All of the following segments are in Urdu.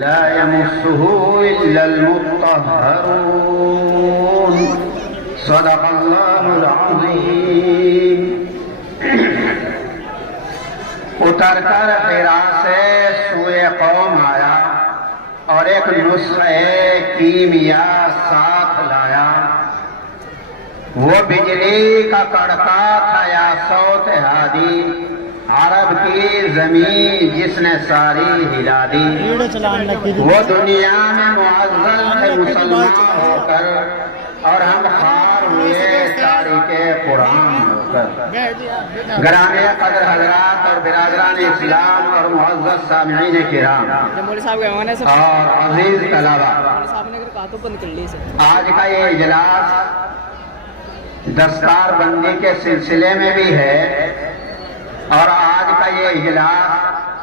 لا يمسه إلا المطهرون صدق الله العظيم۔ اتر کر حرا سے سوئے قوم آیا اور ایک نسخہ کیمیا ساتھ لایا۔ وہ بجلی کا کڑکا تھا یا صوت ہادی، عرب کی زمین جس نے ساری ہلا دی۔ وہ دنیا میں معزز تھے مسلمان ہو کر، اور ہم خار ہوئے تاریخ قرآن ہو کر۔ گرامی قدر حضرات اور برادران اسلام اور معزز سامعین کرام اور عزیز طلباء، آج کا یہ اجلاس دستار بندی کے سلسلے میں بھی ہے، اور آج کا یہ اجلاس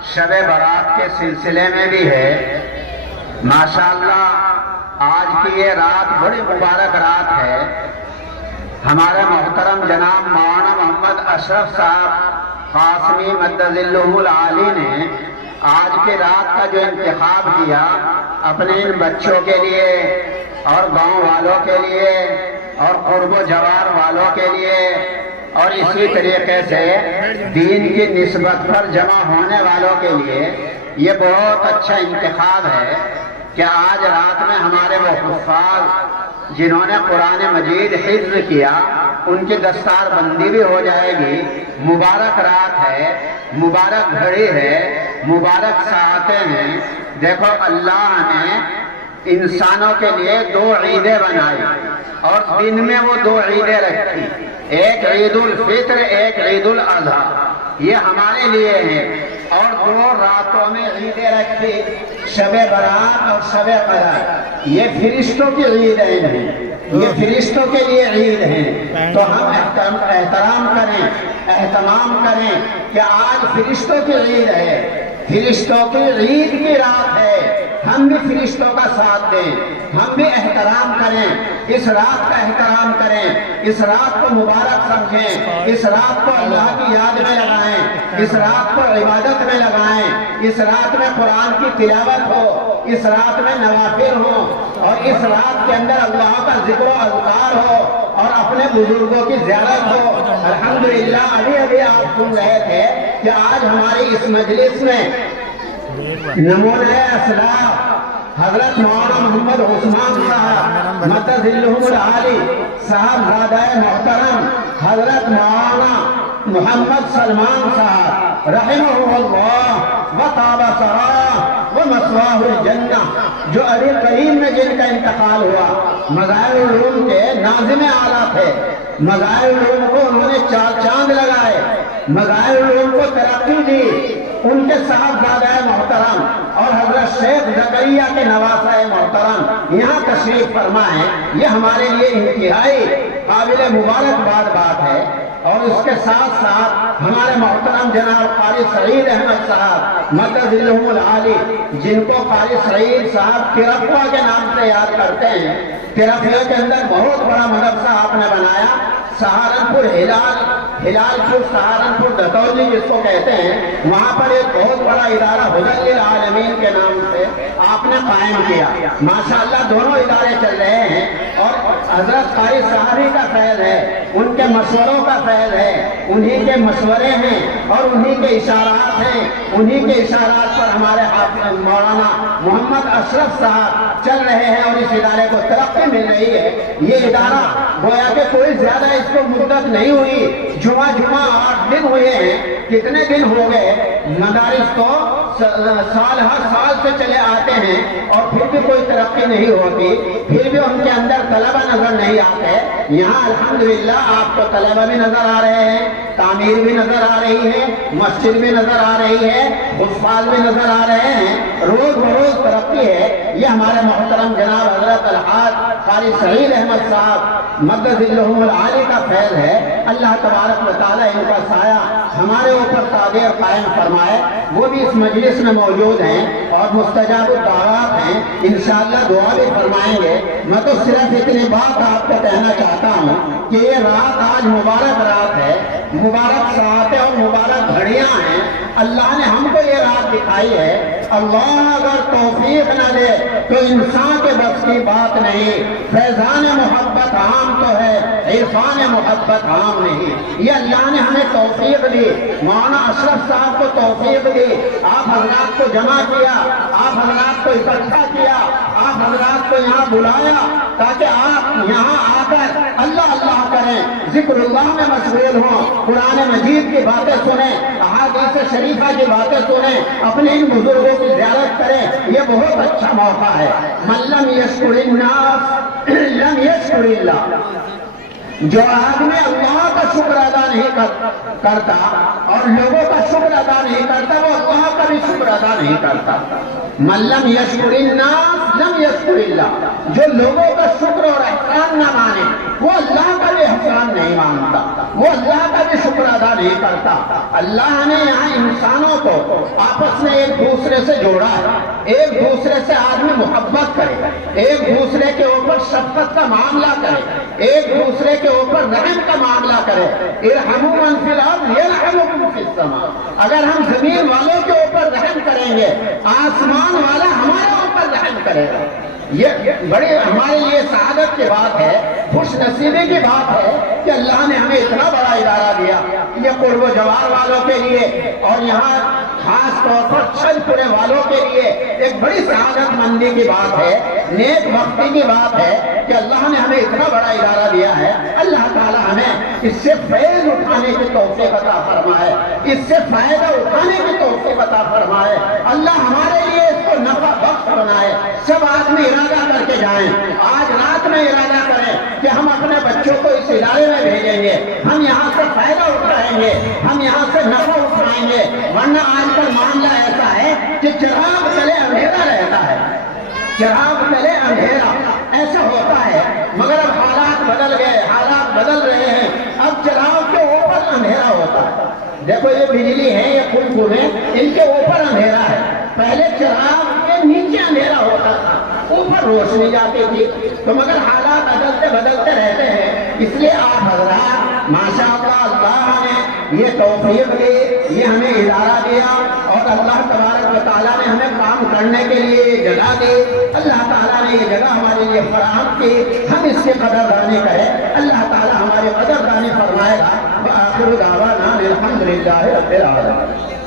شب برات کے سلسلے میں بھی ہے۔ ماشاءاللہ آج کی یہ رات بڑی مبارک رات ہے۔ ہمارے محترم جناب مولانا محمد اشرف صاحب قاسمی مدظلہ العالی نے آج کی رات کا جو انتخاب کیا اپنے ان بچوں کے لیے اور گاؤں والوں کے لیے اور قرب و جوار والوں کے لیے، اور اسی طریقے سے دین کی نسبت پر جمع ہونے والوں کے لیے، یہ بہت اچھا انتخاب ہے کہ آج رات میں ہمارے وہ حفاظ جنہوں نے قرآن مجید حفظ کیا ان کی دستار بندی بھی ہو جائے گی۔ مبارک رات ہے، مبارک گھڑی ہے، مبارک ساعتیں ہیں۔ دیکھو اللہ نے انسانوں کے لیے دو عیدیں بنائی اور دن میں وہ دو عیدیں رکھی، ایک عید الفطر ایک عید الاضحیٰ، یہ ہمارے لیے ہے۔ اور دو راتوں میں عیدیں رکھی، شب برات اور شب قدر، یہ فرشتوں کی عیدیں ہیں، یہ فرشتوں کے لیے عید ہیں۔ تو ہم احترام کریں، اہتمام کریں کہ آج فرشتوں کی عید ہے، فرشتوں کی عید کی رات ہے۔ ہم بھی فرشتوں کا ساتھ دیں، ہم بھی احترام کریں، اس رات کا احترام کریں، اس رات کو مبارک سمجھیں، اس رات کو اللہ کی یاد میں لگائیں، اس رات کو عبادت میں لگائیں، اس رات میں قرآن کی تلاوت ہو، اس رات میں نوافل ہو، اور اس رات کے اندر اللہ کا ذکر و اذکار ہو، اور اپنے بزرگوں کی زیارت ہو۔ الحمدللہ ابھی آپ سن رہے تھے کہ آج ہماری اس مجلس میں نمونۂ اسلاف حضرت مولانا محمد عثمان صاحب مدظلہ العالی، صاحبزادہ محترم حضرت مولانا محمد سلمان صاحب رحمہ اللہ وطاب ثراه ومثواه الجنہ، جو ابھی قریب میں جن کا انتقال ہوا، مظاہر العلوم کے ناظم اعلیٰ تھے۔ مظاہر العلوم کو انہوں نے چار چاند لگائے، مظاہر العلوم کو ترقی دی۔ ان کے صاحبزادہ محترم اور حضرت شیخ زکریا کے نواسہ محترم یہاں تشریف فرما ہے، یہ ہمارے لیے انتہائی قابل مبارکباد بات ہے۔ اور اس کے ساتھ ساتھ ہمارے محترم جناب قاری سعید احمد صاحب مدظلہ العالی، جن کو قاری سعید صاحب کرپوا کے نام سے یاد کرتے ہیں۔ کرپوا کے اندر بہت بڑا مدرسہ آپ نے بنایا، سہارنپور ہلال پور سہارنپور دتولی جس کو کہتے ہیں، وہاں پر ایک بہت بڑا ادارہ ہدی للعالمین کے نام سے آپ نے قائم کیا۔ ماشاءاللہ دونوں ادارے چل رہے ہیں، اور حضرت قاری صاحبی کا فیض ہے، ان کے مشوروں کا فیض ہے، انہی کے مشورے ہیں اور انہی کے اشارات ہیں، انہی کے اشارات پر ہمارے مولانا محمد اشرف صاحب چل رہے ہیں، اور اس ادارے کو ترقی مل رہی ہے۔ یہ ادارہ گویا کہ کوئی زیادہ اس کو مدت نہیں ہوئی، جمعہ 8 دن ہوئے ہیں، کتنے دن ہو گئے۔ مدارس تو سال ہر سال سے چلے آتے ہیں اور پھر بھی کوئی ترقی نہیں ہوتی، پھر بھی ان کے اندر طلبہ نظر نہیں آتے۔ یہاں الحمدللہ آپ کو طلبہ بھی نظر آ رہے ہیں، تعمیر بھی نظر آ رہی ہے، مسجد بھی نظر آ رہی ہے، حفاظ بھی نظر آ رہے ہیں، روز بروز ترقی ہے۔ یہ ہمارے محترم جناب حضرت الحاج قاری سعید احمد صاحب مدظلہ العالی کا فیض ہے۔ اللہ تبارک و تعالی ان کا سایہ ہمارے اوپر تاجر قائم فرمائے۔ وہ بھی اس مجلس میں موجود ہیں اور مستجاب الدعوات ہیں، انشاءاللہ دعا بھی فرمائیں گے۔ میں تو صرف اتنی بات آپ کو کہنا چاہتا ہوں کہ یہ رات آج مبارک رات ہے، مبارک ساعتیں اور مبارک گھڑیاں ہیں۔ اللہ نے ہم کو یہ رات دکھائی ہے، اللہ اگر توفیق تو انسان کے بس کی بات نہیں۔ فیضان محبت عام تو ہے، عرفان محبت عام نہیں۔ یہ اللہ نے ہمیں توفیق دی، مولانا اشرف صاحب کو توفیق دی، آپ حضرات کو جمع کیا، آپ حضرات کو اکٹھا کیا، آپ حضرات کو یہاں بلایا تاکہ آپ یہاں آ کر اللہ اللہ کریں، ذکر اللہ میں مشغول ہوں، قرآن مجید کی باتیں سنیں، احادیث شریفہ کی باتیں سنیں، اپنے ان بزرگوں کی زیارت کریں۔ یہ بہت اچھا موقع ہے۔ من لم یشکر الناس لم یشکر اللہ، جو آدمی اللہ کا شکر ادا نہیں کرتا اور لوگوں کا شکر ادا نہیں کرتا، وہ اللہ کا بھی شکر ادا نہیں کرتا۔ من لم یشکر الناس لم یشکر اللہ، جو لوگوں کا شکر اور احسان نہ مانے وہ اللہ کا بھی احسان نہیں مانتا، وہ اللہ کا بھی شکر ادا نہیں کرتا۔ اللہ نے یہاں انسانوں کو آپس میں ایک دوسرے سے جوڑا ہے، ایک دوسرے سے آدمی محبت کرے، ایک دوسرے کے اوپر شفقت کا معاملہ کرے، ایک دوسرے کے اوپر رحم کا معاملہ کرے۔ ارحموا من فی الارض یرحمکم فی السماء، اگر ہم زمین والوں کے اوپر رحم کریں گے آسمان والا ہمارے اوپر رحم کرے گا۔ یہ بڑی ہمارے لیے سعادت کی بات ہے، خوش نصیبی کی بات ہے کہ اللہ نے ہمیں اتنا بڑا ادارہ دیا۔ یہ قرب و جوار والوں کے لیے اور یہاں خاص طور پر چھل پورے والوں کے لیے ایک بڑی سعادت مندی کی بات ہے، نیک بختی کی بات ہے کہ اللہ نے ہمیں اتنا بڑا ادارہ دیا ہے۔ اللہ تعالی ہمیں اس سے فیض اٹھانے کی توفیق عطا فرمائے، اس سے فائدہ اٹھانے کی توفیق عطا فرمائے۔ اللہ ہمارے لیے اس کو نفع بخش بنائے۔ سب آدمی ارادہ کر کے جائیں، آج رات میں ارادہ کریں کہ ہم اپنے بچوں کو اس ادارے میں بھیجیں گے، ہم یہاں سے فائدہ اٹھائیں گے، ہم یہاں سے نفع اٹھائیں گے۔ ورنہ آج کل معاملہ ایسا ہے کہ چراغ تلے اندھیرا رہتا ہے، چراغ تلے اندھیرا ایسا ہوتا ہے، مگر اب حالات بدل گئے، حالات بدل رہے ہیں، اب چراغ کے اوپر اندھیرا ہوتا ہے۔ دیکھو یہ بجلی ہے، یہ پھول ہیں، ان کے اوپر اندھیرا ہے، پہلے چراغ کے نیچے اندھیرا ہوتا تھا، اوپر روشنی جاتی تھی۔ تو مگر حالات بدلتے رہتے ہیں، اس لیے آپ حضرات ماشاءاللہ اللہ نے یہ توفیق دی، یہ ہمیں ادارہ دیا اور اللہ تبارک و تعالیٰ نے ہمیں کام کرنے کے لیے یہ جگہ دی۔ اللہ تعالیٰ نے یہ جگہ ہمارے لیے فراہم کی، ہم اس کی قدردانی کریں، اللہ تعالیٰ ہماری قدردانی فرمائے گا۔ وآخر دعوانا الحمدللہ رب العالمین۔